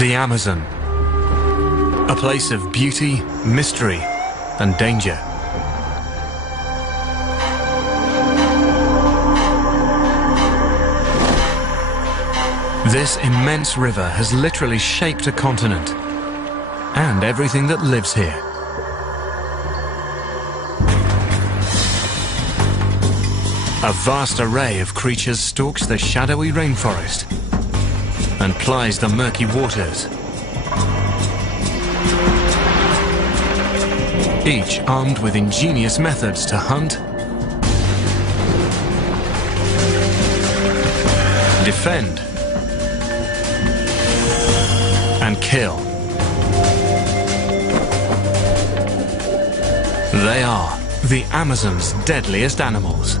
The Amazon. A place of beauty, mystery, and danger. This immense river has literally shaped a continent and everything that lives here. A vast array of creatures stalks the shadowy rainforest and plies the murky waters, each armed with ingenious methods to hunt, defend, and kill. They are the Amazon's deadliest animals.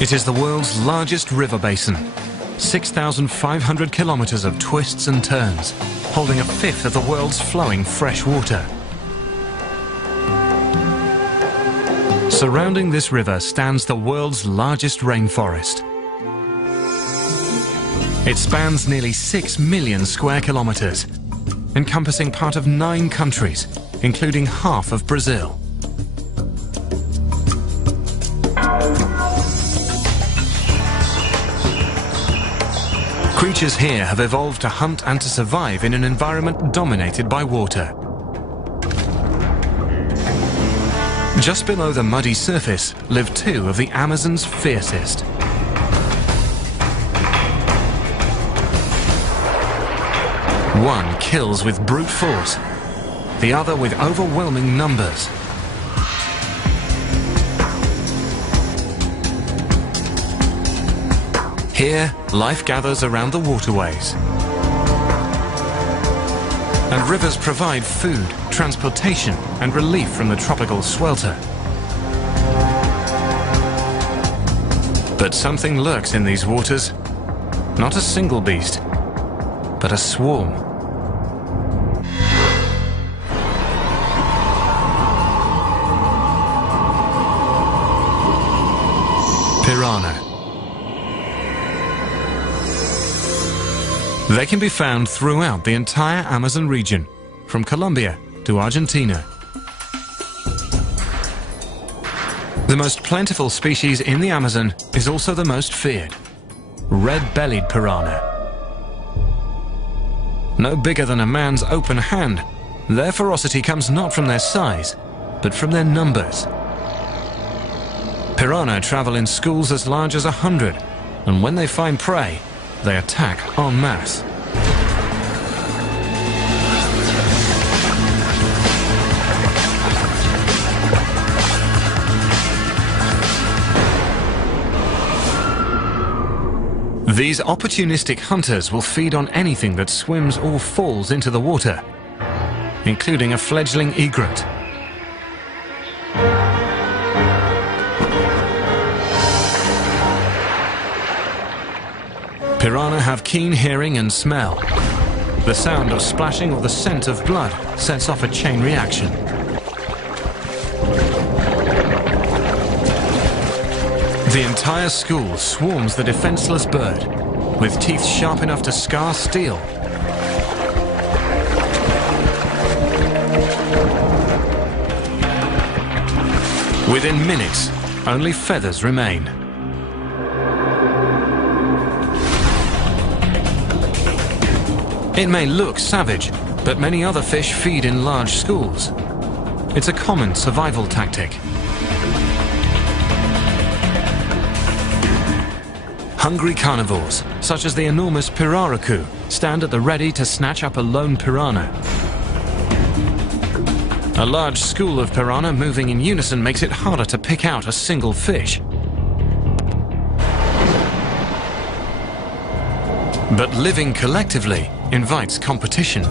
It is the world's largest river basin, 6,500 kilometers of twists and turns, holding a fifth of the world's flowing fresh water. Surrounding this river stands the world's largest rainforest. It spans nearly 6 million square kilometers, encompassing part of 9 countries, including half of Brazil. Creatures here have evolved to hunt and to survive in an environment dominated by water. Just below the muddy surface live 2 of the Amazon's fiercest. One kills with brute force, the other with overwhelming numbers. Here, life gathers around the waterways. And rivers provide food, transportation, and relief from the tropical swelter. But something lurks in these waters. Not a single beast, but a swarm. Piranha. They can be found throughout the entire Amazon region, from Colombia to Argentina. The most plentiful species in the Amazon is also the most feared, red-bellied piranha. No bigger than a man's open hand, their ferocity comes not from their size, but from their numbers. Piranha travel in schools as large as 100, and when they find prey, they attack en masse. These opportunistic hunters will feed on anything that swims or falls into the water, including a fledgling egret. Piranha have keen hearing and smell. The sound of splashing or the scent of blood sets off a chain reaction. The entire school swarms the defenseless bird, with teeth sharp enough to scar steel. Within minutes, only feathers remain. It may look savage, but many other fish feed in large schools. It's a common survival tactic. Hungry carnivores, such as the enormous piraracu, stand at the ready to snatch up a lone piranha. A large school of piranha moving in unison makes it harder to pick out a single fish. But living collectively invites competition.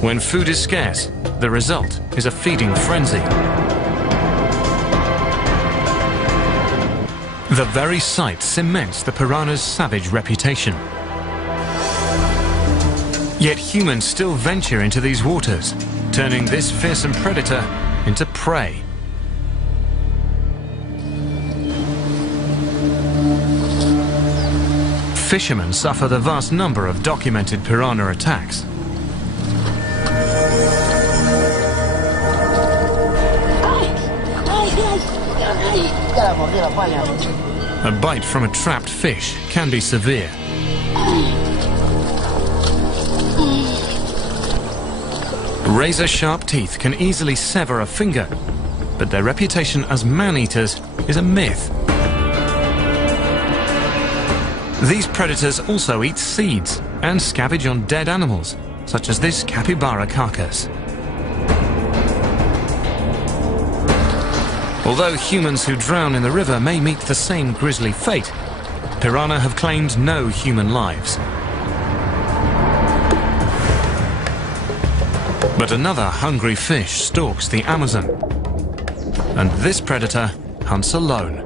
When food is scarce, the result is a feeding frenzy. The very sight cements the piranha's savage reputation. Yet humans still venture into these waters, turning this fearsome predator into prey. Fishermen suffer the vast number of documented piranha attacks. A bite from a trapped fish can be severe. Razor-sharp teeth can easily sever a finger, but their reputation as man-eaters is a myth. These predators also eat seeds and scavenge on dead animals, such as this capybara carcass. Although humans who drown in the river may meet the same grisly fate, piranha have claimed no human lives. But another hungry fish stalks the Amazon, and this predator hunts alone.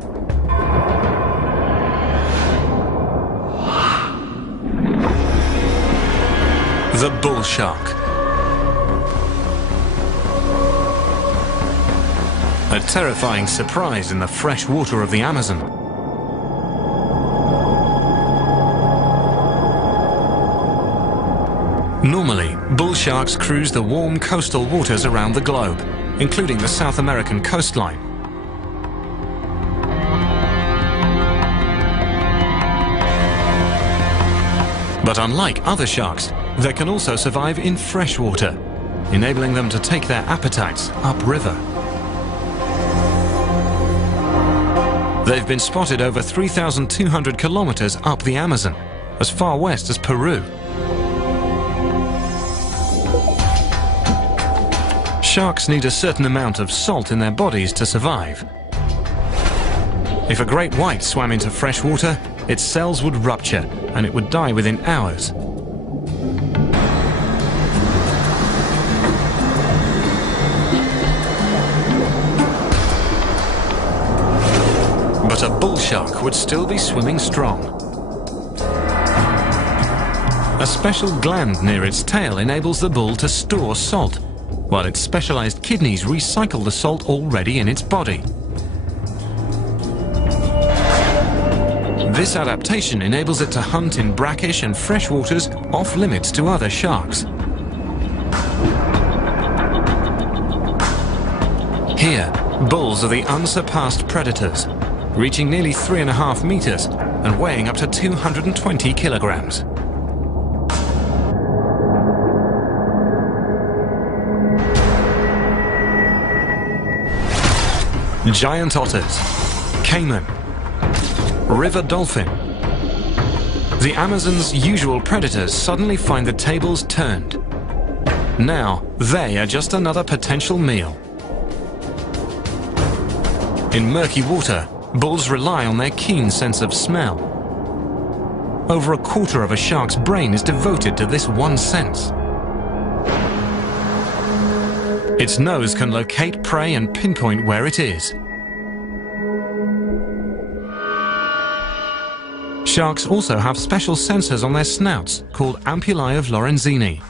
The bull shark. A terrifying surprise in the fresh water of the Amazon. Normally, bull sharks cruise the warm coastal waters around the globe, including the South American coastline. But unlike other sharks, they can also survive in fresh water, enabling them to take their appetites upriver. They've been spotted over 3,200 kilometers up the Amazon, as far west as Peru. Sharks need a certain amount of salt in their bodies to survive. If a great white swam into fresh water, its cells would rupture and it would die within hours. But a bull shark would still be swimming strong. A special gland near its tail enables the bull to store salt, while its specialized kidneys recycle the salt already in its body. This adaptation enables it to hunt in brackish and fresh waters off limits to other sharks. Here, bulls are the unsurpassed predators, reaching nearly 3.5 meters and weighing up to 220 kilograms. Giant otters, caiman, river dolphin. The Amazon's usual predators suddenly find the tables turned. Now, they are just another potential meal. In murky water, bulls rely on their keen sense of smell. Over a quarter of a shark's brain is devoted to this one sense. Its nose can locate prey and pinpoint where it is. Sharks also have special sensors on their snouts called ampullae of Lorenzini.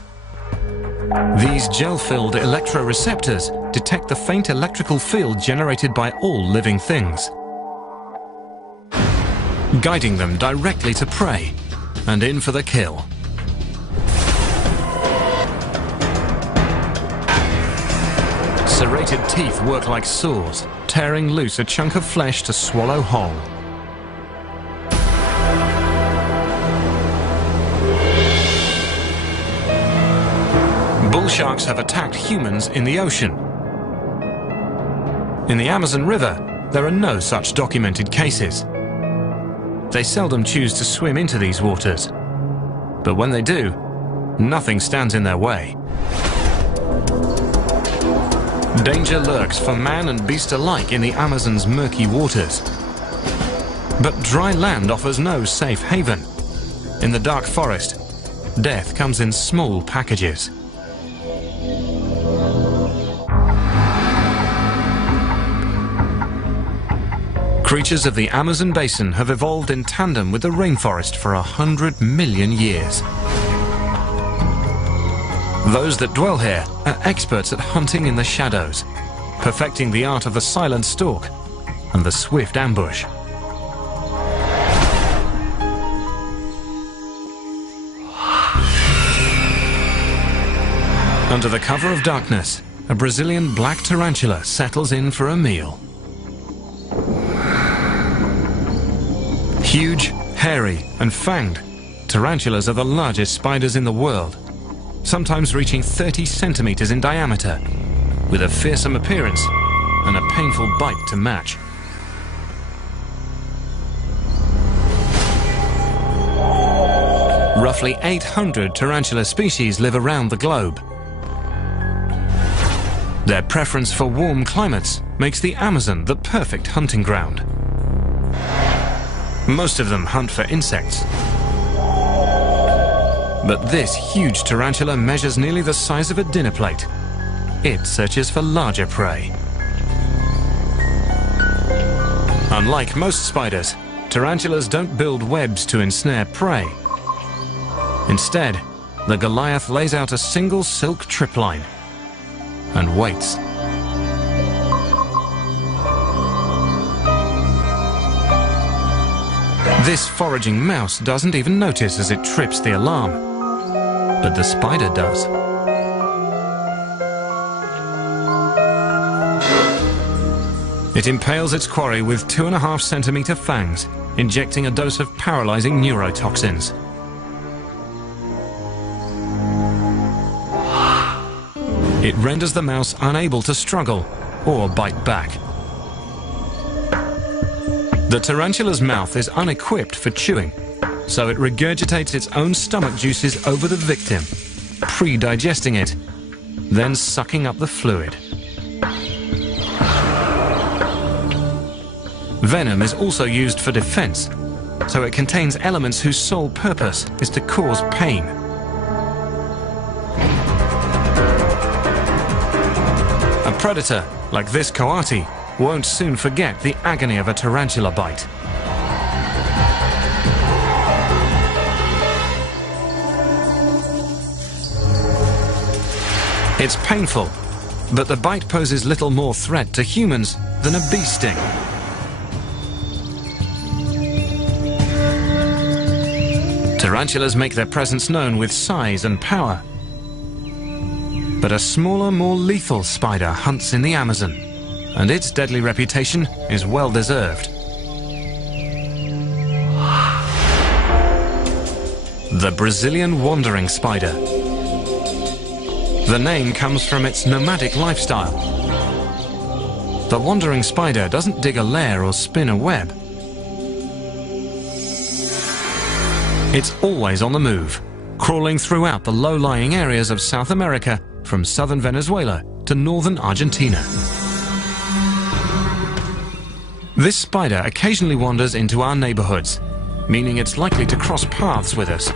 These gel-filled electroreceptors detect the faint electrical field generated by all living things, guiding them directly to prey and in for the kill. Serrated teeth work like saws, tearing loose a chunk of flesh to swallow whole. Bull sharks have attacked humans in the ocean. In the Amazon River, there are no such documented cases. They seldom choose to swim into these waters, but when they do, nothing stands in their way. Danger lurks for man and beast alike in the Amazon's murky waters. But dry land offers no safe haven. In the dark forest, death comes in small packages. Creatures of the Amazon basin have evolved in tandem with the rainforest for 100 million years. Those that dwell here are experts at hunting in the shadows, perfecting the art of the silent stalk and the swift ambush. Under the cover of darkness, a Brazilian black tarantula settles in for a meal. Huge, hairy and fanged, tarantulas are the largest spiders in the world, sometimes reaching 30 centimeters in diameter, with a fearsome appearance and a painful bite to match. Roughly 800 tarantula species live around the globe. Their preference for warm climates makes the Amazon the perfect hunting ground. Most of them hunt for insects. But this huge tarantula measures nearly the size of a dinner plate. It searches for larger prey. Unlike most spiders, tarantulas don't build webs to ensnare prey. Instead, the Goliath lays out a single silk tripline and waits. This foraging mouse doesn't even notice as it trips the alarm, but the spider does. It impales its quarry with 2.5 centimeter fangs, injecting a dose of paralyzing neurotoxins. It renders the mouse unable to struggle or bite back. The tarantula's mouth is unequipped for chewing, so it regurgitates its own stomach juices over the victim, pre-digesting it, then sucking up the fluid. Venom is also used for defense, so it contains elements whose sole purpose is to cause pain. A predator, like this coati, won't soon forget the agony of a tarantula bite. It's painful, but the bite poses little more threat to humans than a bee sting. Tarantulas make their presence known with size and power. But a smaller, more lethal spider hunts in the Amazon, and its deadly reputation is well deserved. The Brazilian wandering spider. The name comes from its nomadic lifestyle. The wandering spider doesn't dig a lair or spin a web. It's always on the move, crawling throughout the low-lying areas of South America, from southern Venezuela to northern Argentina. This spider occasionally wanders into our neighborhoods, meaning it's likely to cross paths with us.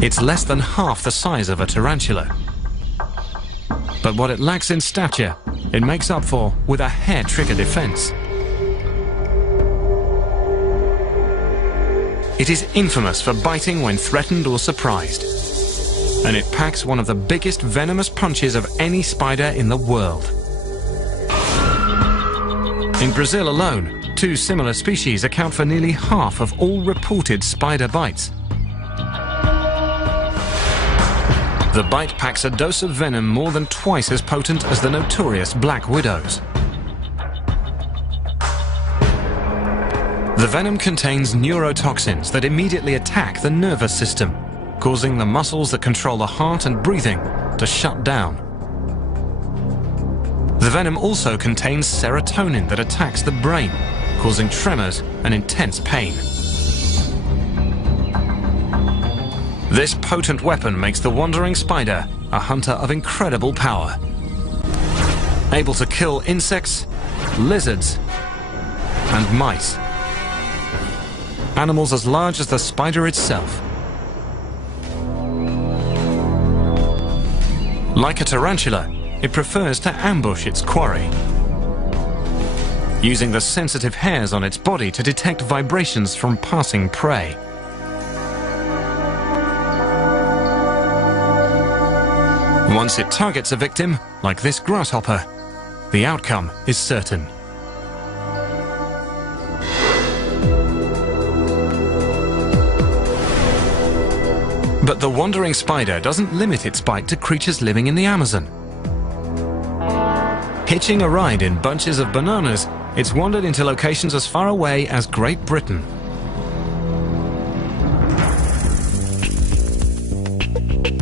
It's less than half the size of a tarantula. But what it lacks in stature, it makes up for with a hair-trigger defense. It is infamous for biting when threatened or surprised, and it packs one of the biggest venomous punches of any spider in the world. In Brazil alone, 2 similar species account for nearly half of all reported spider bites. The bite packs a dose of venom more than twice as potent as the notorious black widows. The venom contains neurotoxins that immediately attack the nervous system, causing the muscles that control the heart and breathing to shut down. The venom also contains serotonin that attacks the brain, causing tremors and intense pain. This potent weapon makes the wandering spider a hunter of incredible power, able to kill insects, lizards, and mice. Animals as large as the spider itself. Like a tarantula, it prefers to ambush its quarry, using the sensitive hairs on its body to detect vibrations from passing prey. Once it targets a victim, like this grasshopper, the outcome is certain. But the wandering spider doesn't limit its bite to creatures living in the Amazon. Hitching a ride in bunches of bananas, it's wandered into locations as far away as Great Britain.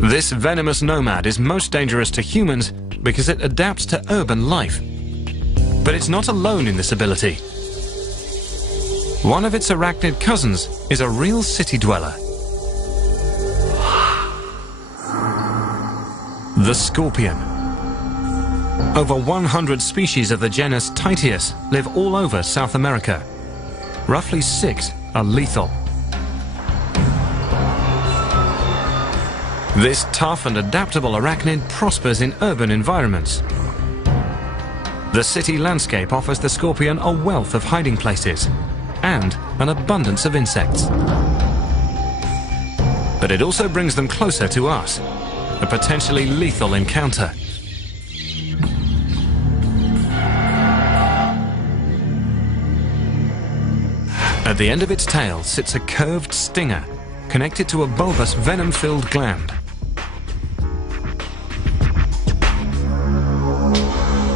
This venomous nomad is most dangerous to humans because it adapts to urban life. But it's not alone in this ability. One of its arachnid cousins is a real city dweller. The scorpion. Over 100 species of the genus Titius live all over South America. Roughly 6 are lethal. This tough and adaptable arachnid prospers in urban environments. The city landscape offers the scorpion a wealth of hiding places and an abundance of insects. But it also brings them closer to us, a potentially lethal encounter. At the end of its tail sits a curved stinger connected to a bulbous venom-filled gland.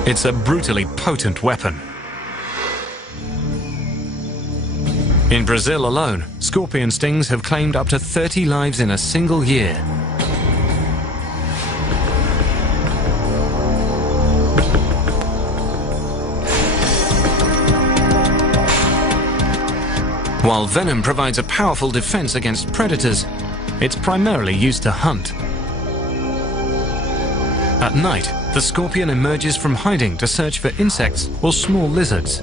It's a brutally potent weapon. In Brazil alone, scorpion stings have claimed up to 30 lives in a single year. While venom provides a powerful defense against predators, it's primarily used to hunt. At night, the scorpion emerges from hiding to search for insects or small lizards.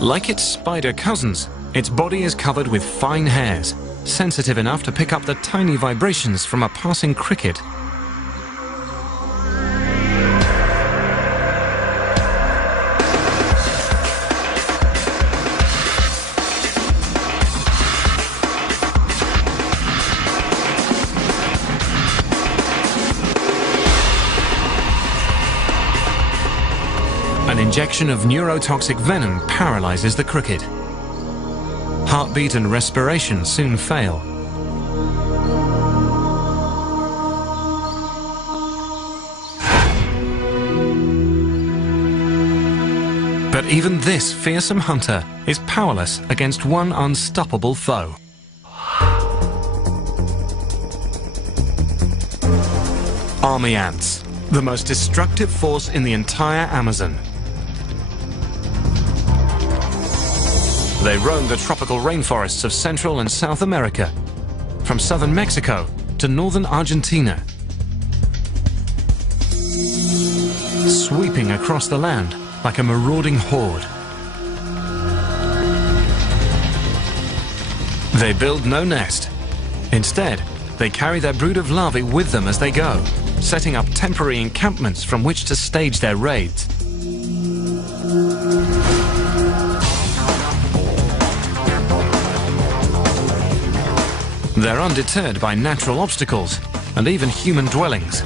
Like its spider cousins, its body is covered with fine hairs, sensitive enough to pick up the tiny vibrations from a passing cricket. An injection of neurotoxic venom paralyzes the cricket. Heartbeat and respiration soon fail. But even this fearsome hunter is powerless against one unstoppable foe. Army ants, the most destructive force in the entire Amazon. They roam the tropical rainforests of Central and South America, from southern Mexico to northern Argentina, sweeping across the land like a marauding horde. They build no nest. Instead, they carry their brood of larvae with them as they go, setting up temporary encampments from which to stage their raids. They're undeterred by natural obstacles and even human dwellings.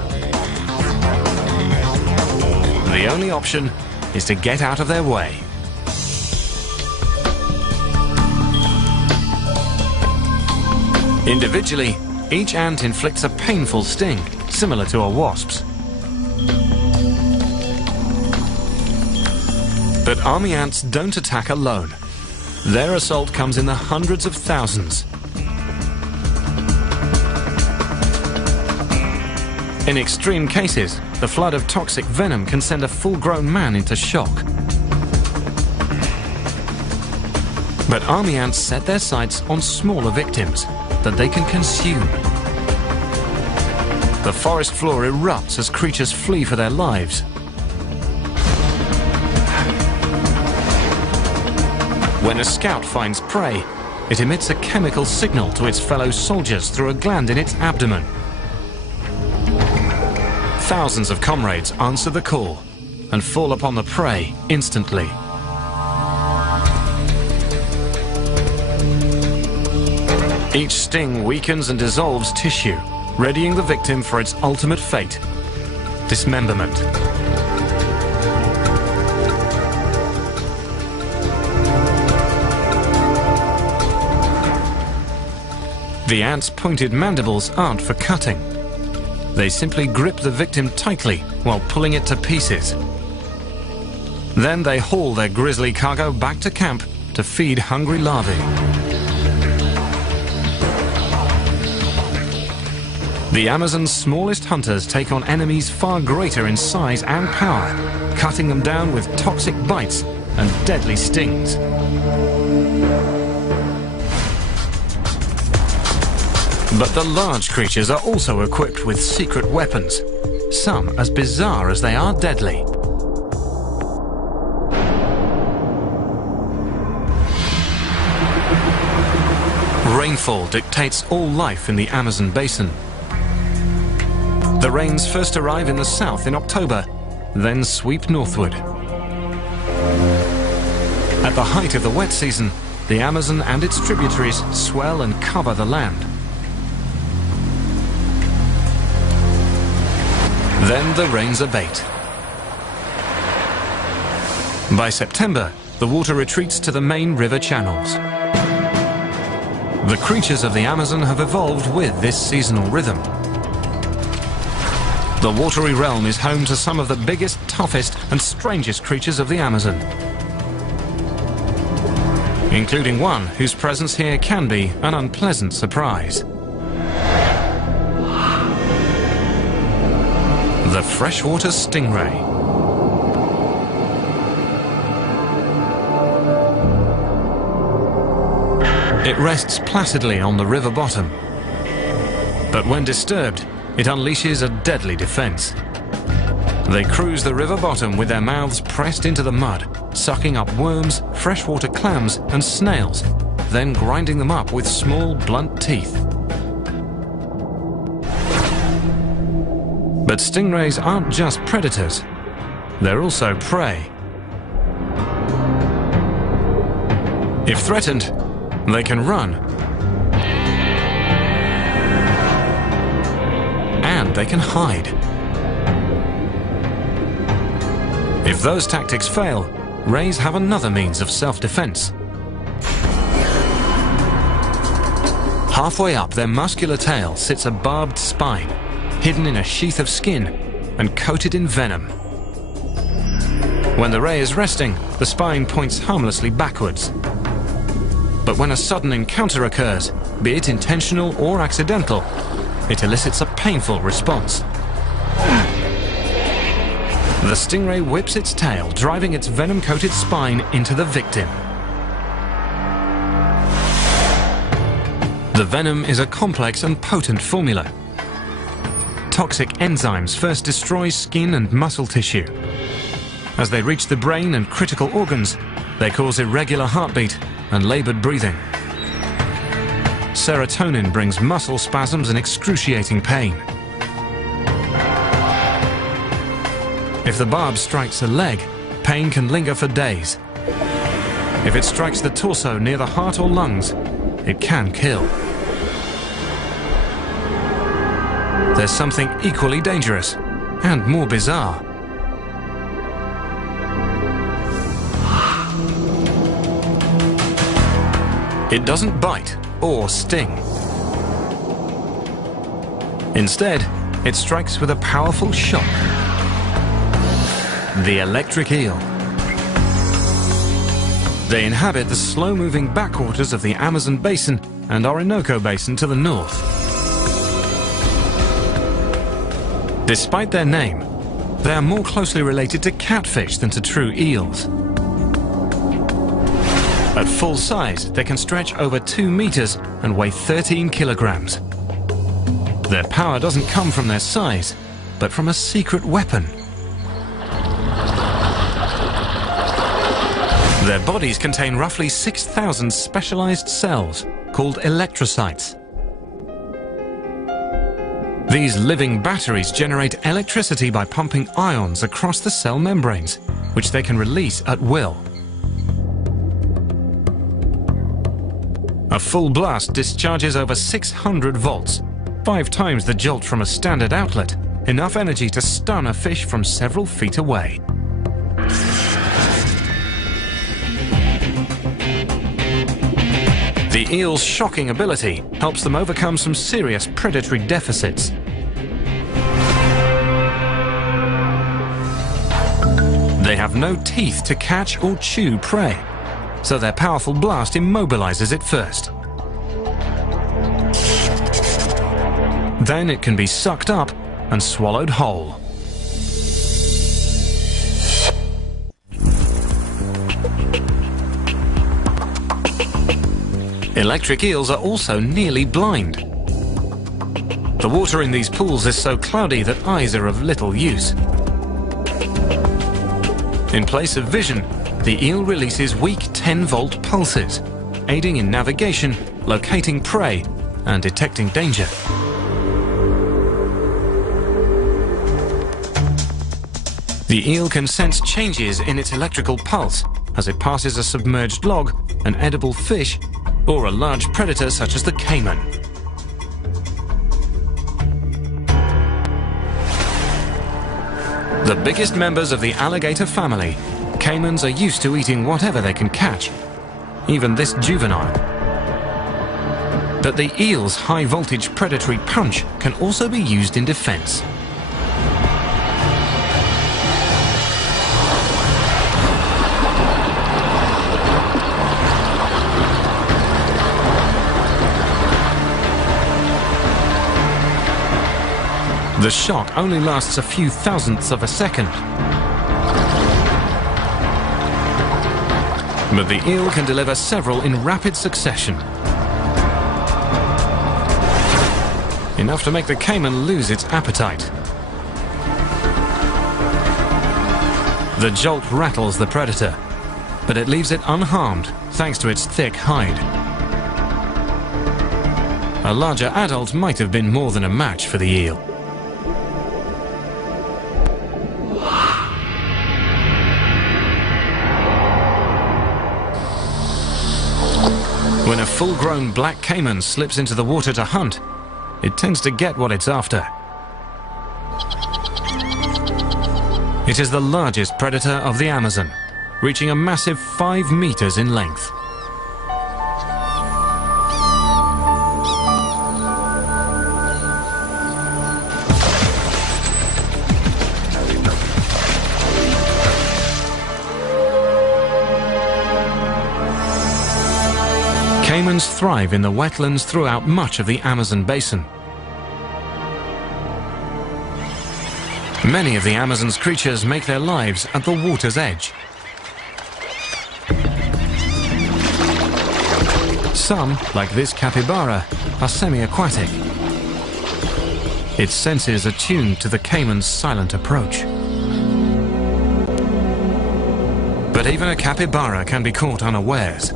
The only option is to get out of their way. Individually, each ant inflicts a painful sting, similar to a wasp's. But army ants don't attack alone. Their assault comes in the hundreds of thousands. In extreme cases, the flood of toxic venom can send a full-grown man into shock. But army ants set their sights on smaller victims that they can consume. The forest floor erupts as creatures flee for their lives. When a scout finds prey, it emits a chemical signal to its fellow soldiers through a gland in its abdomen. Thousands of comrades answer the call and fall upon the prey instantly. Each sting weakens and dissolves tissue, readying the victim for its ultimate fate: dismemberment. The ants' pointed mandibles aren't for cutting. They simply grip the victim tightly while pulling it to pieces. Then they haul their grisly cargo back to camp to feed hungry larvae. The Amazon's smallest hunters take on enemies far greater in size and power, cutting them down with toxic bites and deadly stings. But the large creatures are also equipped with secret weapons, some as bizarre as they are deadly. Rainfall dictates all life in the Amazon basin. The rains first arrive in the south in October, then sweep northward. At the height of the wet season, the Amazon and its tributaries swell and cover the land. Then the rains abate. By September, the water retreats to the main river channels. The creatures of the Amazon have evolved with this seasonal rhythm. The watery realm is home to some of the biggest, toughest, and strangest creatures of the Amazon, including one whose presence here can be an unpleasant surprise. The freshwater stingray. It rests placidly on the river bottom, but when disturbed, it unleashes a deadly defense. They cruise the river bottom with their mouths pressed into the mud, sucking up worms, freshwater clams, and snails, then grinding them up with small, blunt teeth. But stingrays aren't just predators, they're also prey. If threatened, they can run. And they can hide. If those tactics fail, rays have another means of self-defense. Halfway up their muscular tail sits a barbed spine, hidden in a sheath of skin and coated in venom. When the ray is resting, the spine points harmlessly backwards. But when a sudden encounter occurs, be it intentional or accidental, it elicits a painful response. The stingray whips its tail, driving its venom-coated spine into the victim. The venom is a complex and potent formula. Toxic enzymes first destroy skin and muscle tissue. As they reach the brain and critical organs, they cause irregular heartbeat and labored breathing. Serotonin brings muscle spasms and excruciating pain. If the barb strikes a leg, pain can linger for days. If it strikes the torso near the heart or lungs, it can kill. There's something equally dangerous and more bizarre. It doesn't bite or sting. Instead, it strikes with a powerful shock. The electric eel. They inhabit the slow-moving backwaters of the Amazon basin and Orinoco basin to the north. Despite their name, they are more closely related to catfish than to true eels. At full size, they can stretch over 2 meters and weigh 13 kilograms. Their power doesn't come from their size, but from a secret weapon. Their bodies contain roughly 6,000 specialized cells called electrocytes. These living batteries generate electricity by pumping ions across the cell membranes, which they can release at will. A full blast discharges over 600 volts, 5 times the jolt from a standard outlet, enough energy to stun a fish from several feet away. The eel's shocking ability helps them overcome some serious predatory deficits. They have no teeth to catch or chew prey, so their powerful blast immobilizes it first. Then it can be sucked up and swallowed whole. Electric eels are also nearly blind. The water in these pools is so cloudy that eyes are of little use. In place of vision, the eel releases weak 10-volt pulses, aiding in navigation, locating prey, and detecting danger. The eel can sense changes in its electrical pulse as it passes a submerged log, an edible fish, or a large predator such as the caiman. The biggest members of the alligator family, caimans are used to eating whatever they can catch, even this juvenile. But the eel's high-voltage predatory punch can also be used in defense. The shock only lasts a few thousandths of a second. But the eel can deliver several in rapid succession. Enough to make the caiman lose its appetite. The jolt rattles the predator, but it leaves it unharmed thanks to its thick hide. A larger adult might have been more than a match for the eel. When a full-grown black caiman slips into the water to hunt, it tends to get what it's after. It is the largest predator of the Amazon, reaching a massive 5 meters in length. Caimans thrive in the wetlands throughout much of the Amazon basin. Many of the Amazon's creatures make their lives at the water's edge. Some, like this capybara, are semi-aquatic. Its senses are tuned to the caiman's silent approach. But even a capybara can be caught unawares.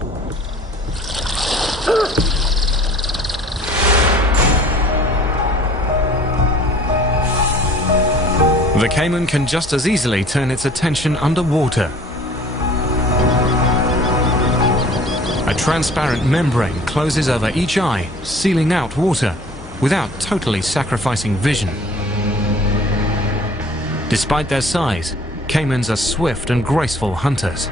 The caiman can just as easily turn its attention underwater. A transparent membrane closes over each eye, sealing out water, without totally sacrificing vision. Despite their size, caimans are swift and graceful hunters.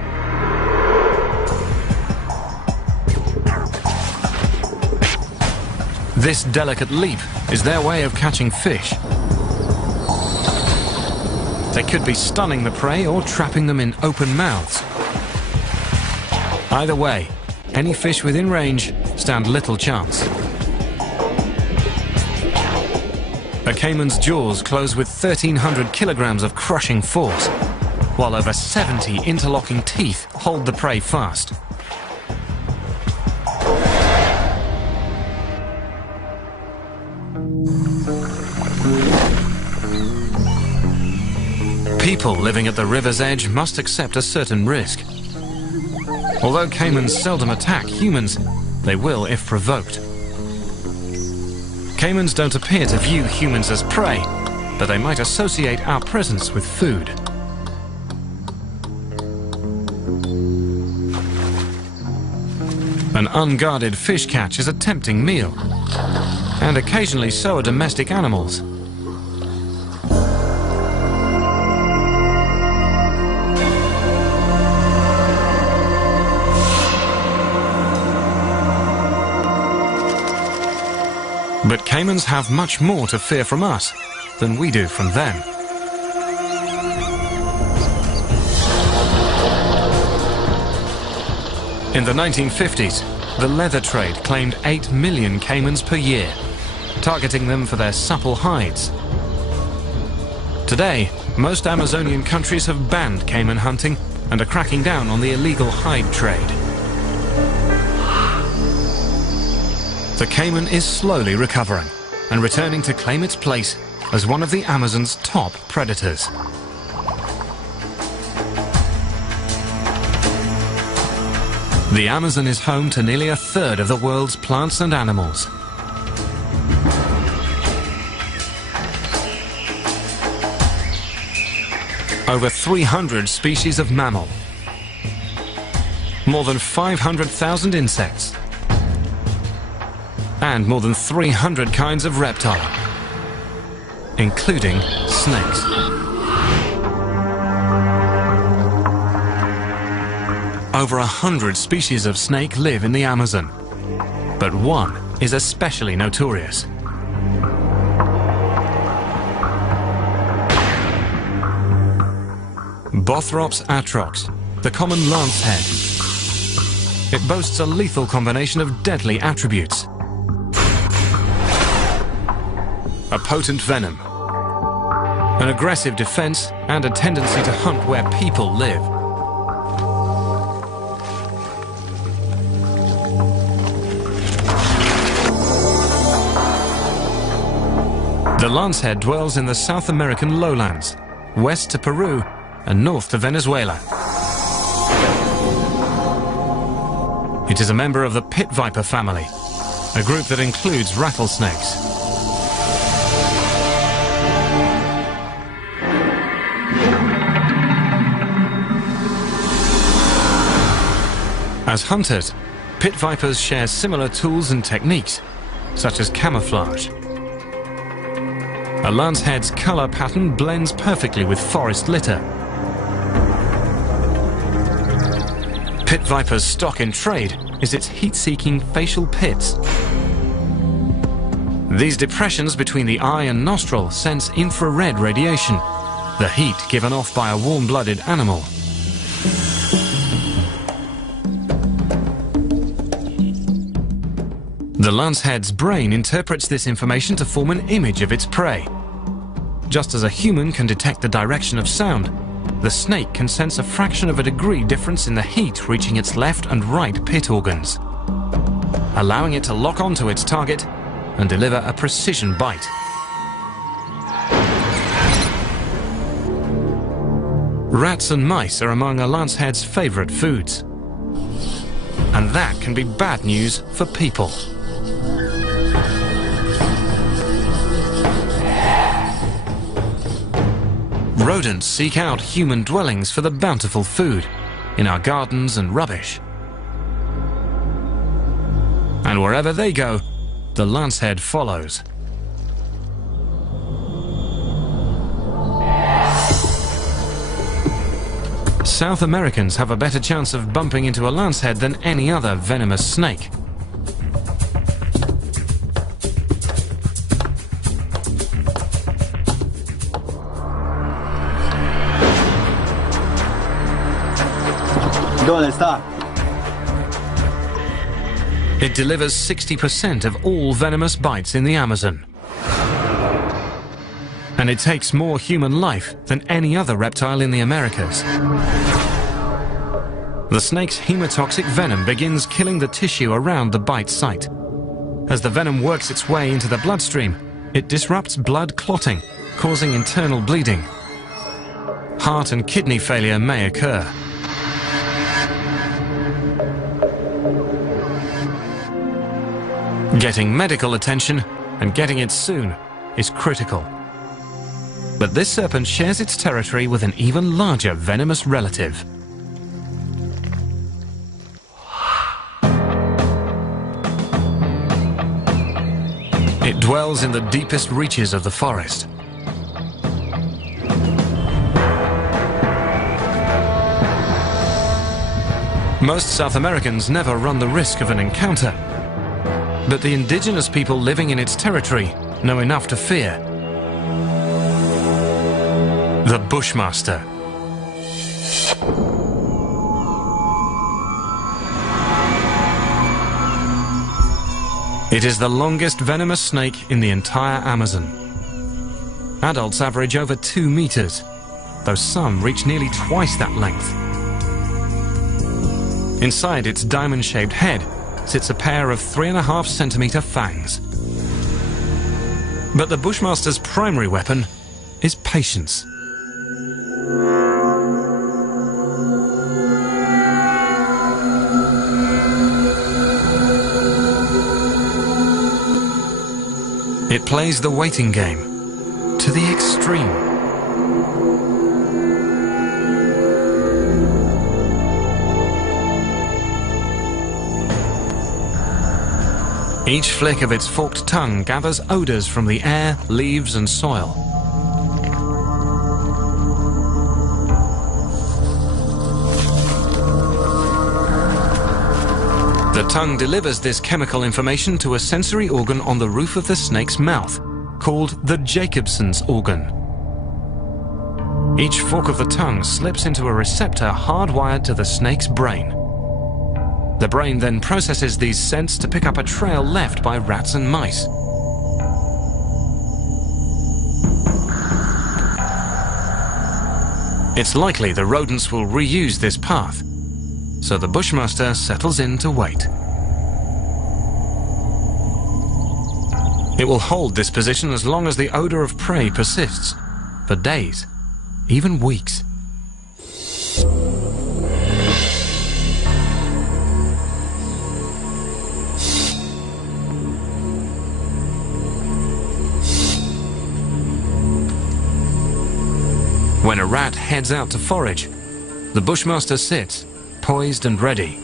This delicate leap is their way of catching fish. They could be stunning the prey or trapping them in open mouths. Either way, any fish within range stand little chance. A caiman's jaws close with 1,300 kilograms of crushing force, while over 70 interlocking teeth hold the prey fast. People living at the river's edge must accept a certain risk. Although caimans seldom attack humans, they will if provoked. Caimans don't appear to view humans as prey, but they might associate our presence with food. An unguarded fish catch is a tempting meal, and occasionally so are domestic animals. But caimans have much more to fear from us than we do from them. In the 1950s, the leather trade claimed 8 million caimans per year, targeting them for their supple hides. Today, most Amazonian countries have banned caiman hunting and are cracking down on the illegal hide trade. The caiman is slowly recovering and returning to claim its place as one of the Amazon's top predators. The Amazon is home to nearly a third of the world's plants and animals. Over 300 species of mammal, more than 500,000 insects, and more than 300 kinds of reptile, including snakes. Over 100 species of snake live in the Amazon, but one is especially notorious. Bothrops atrox, the common lancehead. It boasts a lethal combination of deadly attributes: a potent venom, an aggressive defense, and a tendency to hunt where people live. The lancehead dwells in the South American lowlands, west to Peru and north to Venezuela. It is a member of the pit viper family, a group that includes rattlesnakes. As hunters, pit vipers share similar tools and techniques, such as camouflage. A lancehead's color pattern blends perfectly with forest litter. Pit viper's stock in trade is its heat-seeking facial pits. These depressions between the eye and nostril sense infrared radiation, the heat given off by a warm-blooded animal. The lancehead's brain interprets this information to form an image of its prey. Just as a human can detect the direction of sound, the snake can sense a fraction of a degree difference in the heat reaching its left and right pit organs, allowing it to lock onto its target and deliver a precision bite. Rats and mice are among a lancehead's favorite foods. And that can be bad news for people. Rodents seek out human dwellings for the bountiful food in our gardens and rubbish. And wherever they go, the lancehead follows. South Americans have a better chance of bumping into a lancehead than any other venomous snake. ¿Dónde está? It delivers 60% of all venomous bites in the Amazon. And it takes more human life than any other reptile in the Americas. The snake's hemotoxic venom begins killing the tissue around the bite site. As the venom works its way into the bloodstream, it disrupts blood clotting, causing internal bleeding. Heart and kidney failure may occur. Getting medical attention, and getting it soon, is critical. But this serpent shares its territory with an even larger venomous relative. It dwells in the deepest reaches of the forest. Most South Americans never run the risk of an encounter, but the indigenous people living in its territory know enough to fear the Bushmaster. It is the longest venomous snake in the entire Amazon. Adults average over 2 meters, though some reach nearly twice that length. Inside its diamond-shaped head sits a pair of 3.5 centimeter fangs. But the Bushmaster's primary weapon is patience. It plays the waiting game to the extreme. Each flick of its forked tongue gathers odors from the air, leaves, and soil. The tongue delivers this chemical information to a sensory organ on the roof of the snake's mouth, called the Jacobson's organ. Each fork of the tongue slips into a receptor hardwired to the snake's brain. The brain then processes these scents to pick up a trail left by rats and mice. It's likely the rodents will reuse this path, so the Bushmaster settles in to wait. It will hold this position as long as the odor of prey persists, for days, even weeks. When a rat heads out to forage, the Bushmaster sits, poised and ready.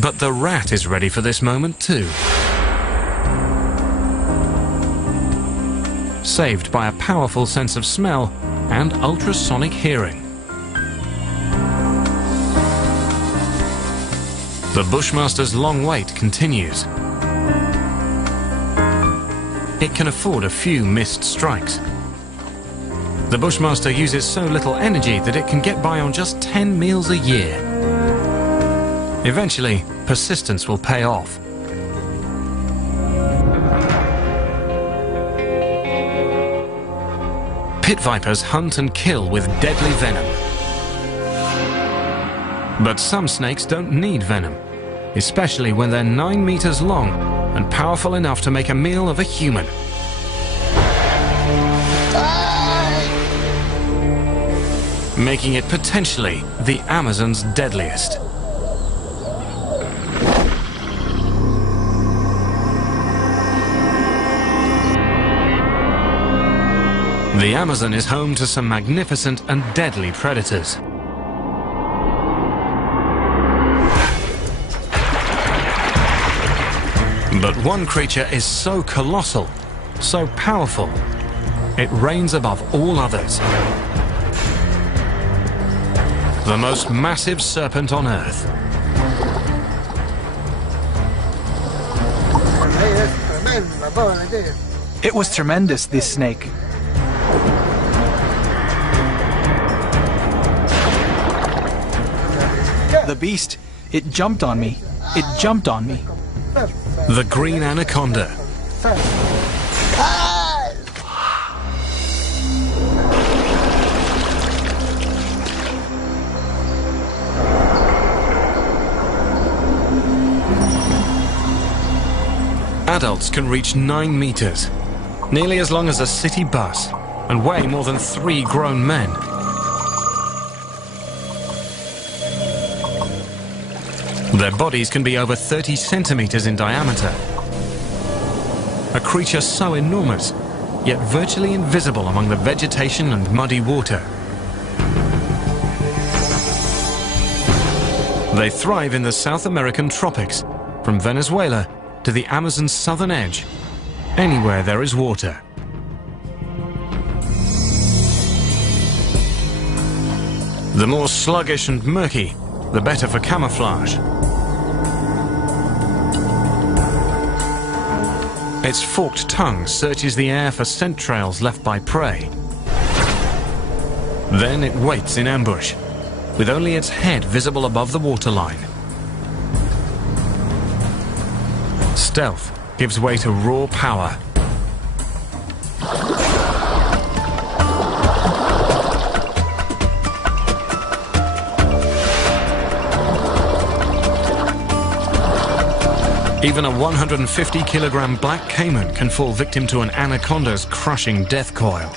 But the rat is ready for this moment too. Saved by a powerful sense of smell and ultrasonic hearing. The Bushmaster's long wait continues. It can afford a few missed strikes. The Bushmaster uses so little energy that it can get by on just 10 meals a year. Eventually, persistence will pay off. Pit vipers hunt and kill with deadly venom. But some snakes don't need venom, especially when they're 9 meters long and powerful enough to make a meal of a human. Making it potentially the Amazon's deadliest. The Amazon is home to some magnificent and deadly predators. But one creature is so colossal, so powerful, it reigns above all others. The most massive serpent on Earth. It was tremendous, this snake. The beast, it jumped on me. It jumped on me. The green anaconda. Adults can reach 9 meters, nearly as long as a city bus, and weigh more than 3 grown men. Their bodies can be over 30 centimeters in diameter. A creature so enormous, yet virtually invisible among the vegetation and muddy water. They thrive in the South American tropics, from Venezuela to the Amazon's southern edge, anywhere there is water. The more sluggish and murky, the better for camouflage. Its forked tongue searches the air for scent trails left by prey. Then it waits in ambush, with only its head visible above the waterline. Stealth gives way to raw power. Even a 150-kilogram black caiman can fall victim to an anaconda's crushing death coil.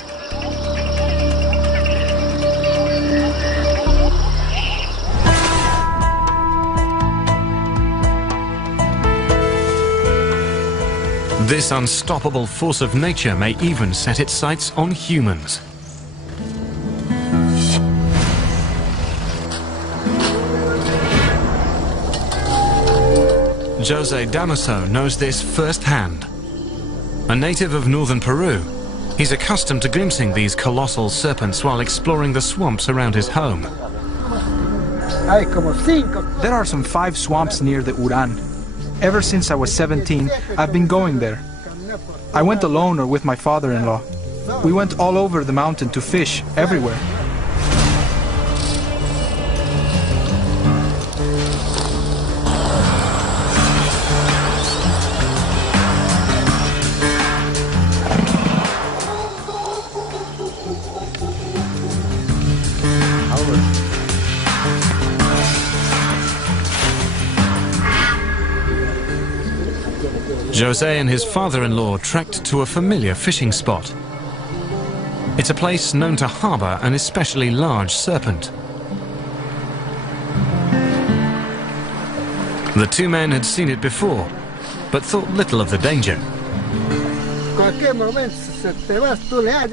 This unstoppable force of nature may even set its sights on humans. Jose Damaso knows this firsthand. A native of northern Peru, he's accustomed to glimpsing these colossal serpents while exploring the swamps around his home. There are some 5 swamps near the Uran. Ever since I was 17, I've been going there. I went alone or with my father-in-law. We went all over the mountain to fish, everywhere. Jose and his father-in-law trekked to a familiar fishing spot. It's a place known to harbor an especially large serpent. The two men had seen it before, but thought little of the danger.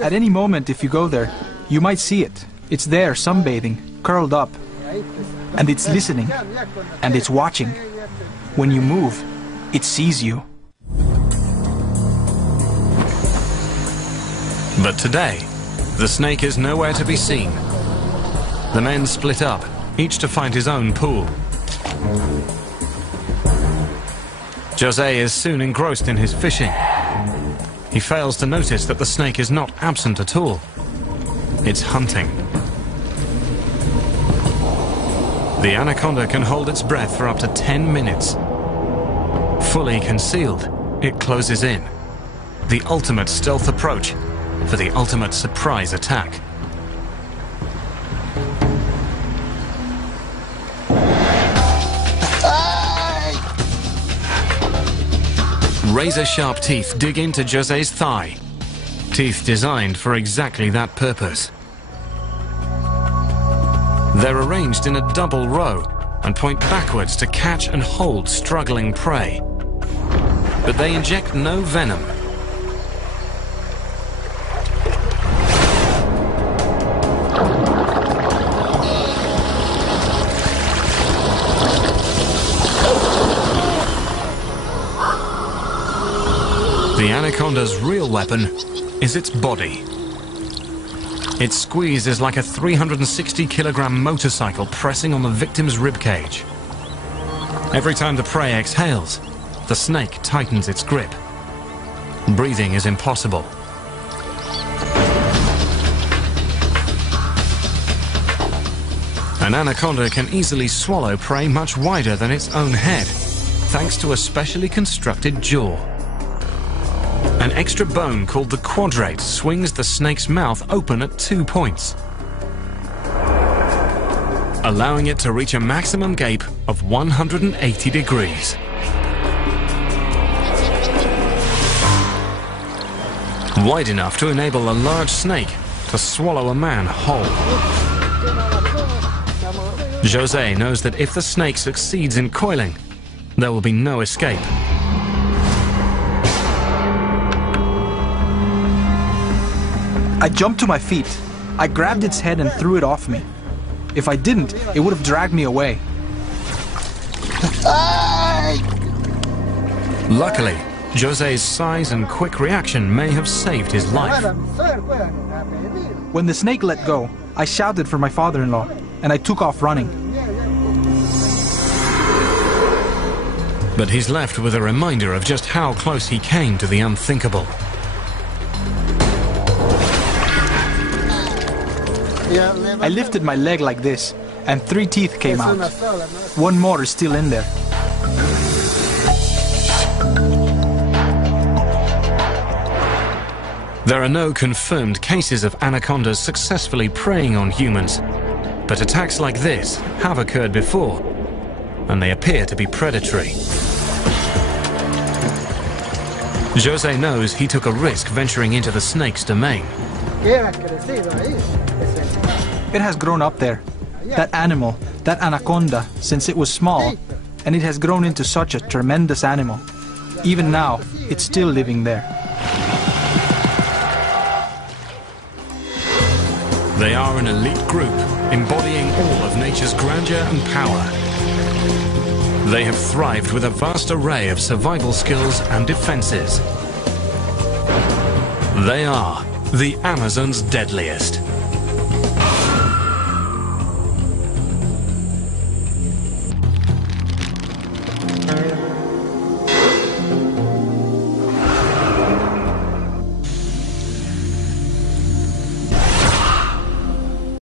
At any moment, if you go there, you might see it. It's there, sunbathing, curled up. And it's listening, and it's watching. When you move, it sees you. But today, the snake is nowhere to be seen. The men split up, each to find his own pool. Jose is soon engrossed in his fishing. He fails to notice that the snake is not absent at all. It's hunting. The anaconda can hold its breath for up to 10 minutes. Fully concealed, it closes in. The ultimate stealth approach for the ultimate surprise attack. Razor-sharp teeth dig into Jose's thigh. Teeth designed for exactly that purpose. They're arranged in a double row and point backwards to catch and hold struggling prey. But they inject no venom. The anaconda's real weapon is its body. Its squeeze is like a 360-kilogram motorcycle pressing on the victim's ribcage. Every time the prey exhales, the snake tightens its grip. Breathing is impossible. An anaconda can easily swallow prey much wider than its own head, thanks to a specially constructed jaw. An extra bone called the quadrate swings the snake's mouth open at 2 points, allowing it to reach a maximum gape of 180 degrees. Wide enough to enable a large snake to swallow a man whole. Jose knows that if the snake succeeds in coiling, there will be no escape. I jumped to my feet. I grabbed its head and threw it off me. If I didn't, it would have dragged me away. Luckily, Jose's size and quick reaction may have saved his life. When the snake let go, I shouted for my father-in-law, and I took off running. But he's left with a reminder of just how close he came to the unthinkable. I lifted my leg like this, and 3 teeth came out. 1 more is still in there. There are no confirmed cases of anacondas successfully preying on humans, but attacks like this have occurred before, and they appear to be predatory. Jose knows he took a risk venturing into the snake's domain. It has grown up there. That animal, that anaconda, since it was small, and it has grown into such a tremendous animal. Even now, it's still living there. They are an elite group, embodying all of nature's grandeur and power. They have thrived with a vast array of survival skills and defenses. They are the Amazon's deadliest.